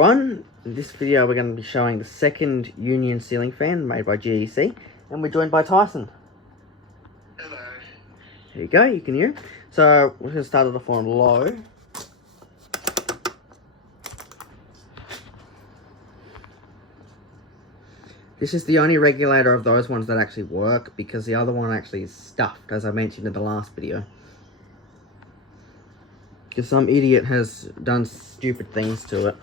In this video we're going to be showing the second union ceiling fan made by GEC, and we're joined by Tyson. Hello. There you go, you can hear. So we're going to start it off on low. This is the only regulator of those ones that actually work, because the other one actually is stuffed, as I mentioned in the last video. Because some idiot has done stupid things to it.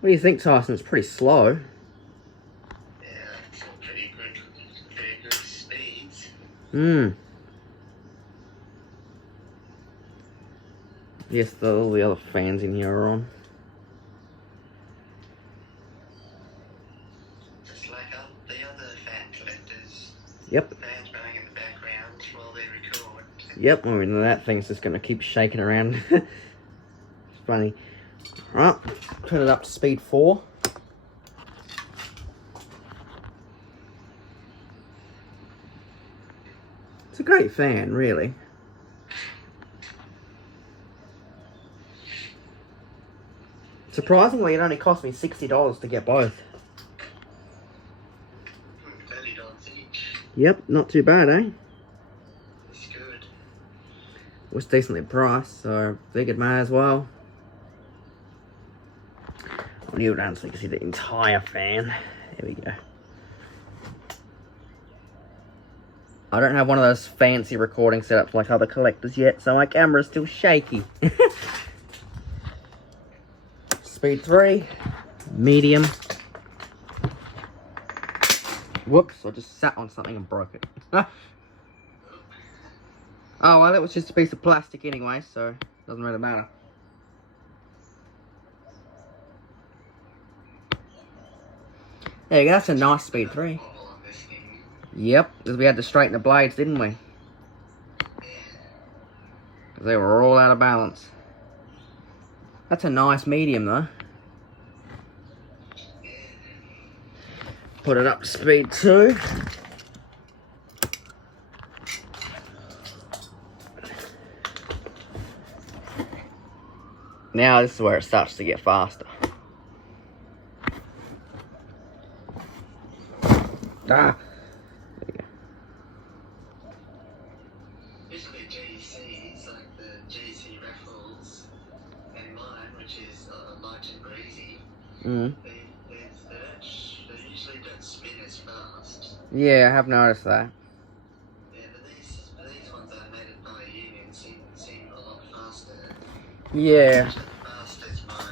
What do you think, Tyson? It's pretty slow. Yeah, it's all pretty good speeds. Yes, all the other fans in here are on. Just like the other fan collectors. Yep. The fans running in the background while they record. Yep, I mean, that thing's just going to keep shaking around. It's funny. Right, turn it up to speed 4. It's a great fan, really. Surprisingly, it only cost me $60 to get both. $30 each. Yep, not too bad, eh? It's good. It was decently priced, so I figured might as well. I'll kneel down so you can see the entire fan. There we go. I don't have one of those fancy recording setups like other collectors yet, so my camera's still shaky. Speed 3, medium. Whoops, I just sat on something and broke it. Oh well, it was just a piece of plastic anyway, so it doesn't really matter. There you go, that's a nice speed 3. Yep, because we had to straighten the blades, didn't we? Because they were all out of balance. That's a nice medium though. Put it up to speed 2. Now this is where it starts to get faster. Ah. There you go. Usually GEC is like the GEC Raffles and mine, which is light and breezy. They usually don't spin as fast. Yeah, I have noticed that. Yeah, but these ones that are made by Union seem a lot faster. Yeah. As fast as my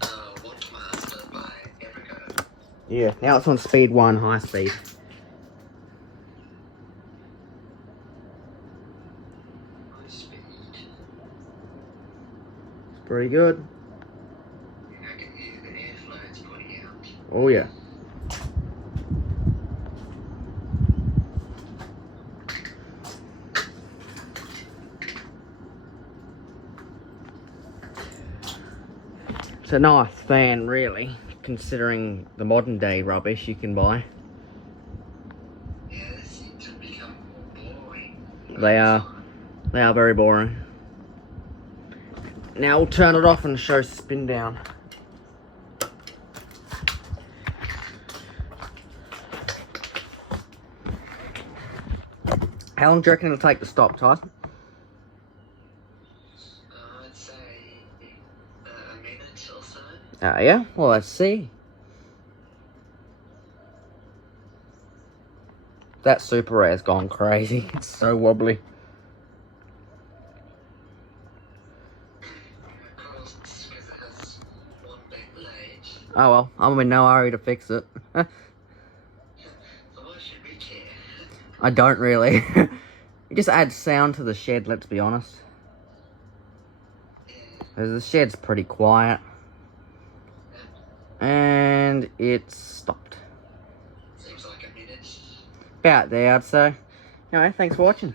Watchmaster by Evergo. Yeah, now it's on speed 1, high speed. High speed. It's pretty good. I can hear the airflow it's putting out. Oh yeah. It's a nice fan, really, considering the modern day rubbish you can buy. Yeah, they seem to become more boring. They are very boring. Now we'll turn it off and show spin down. How long do you reckon it'll take to stop, Tyson? I'd say a minute or so. Yeah? Well, let's see. That super rare's gone crazy. It's so wobbly. Of course, because it has one big blade. Oh well, I'm in no hurry to fix it. So why should we care? I don't really. It just adds sound to the shed, let's be honest. Yeah. Because the shed's pretty quiet. And it's stopped. Seems like a minute. About there, I'd say. Anyway, thanks for watching.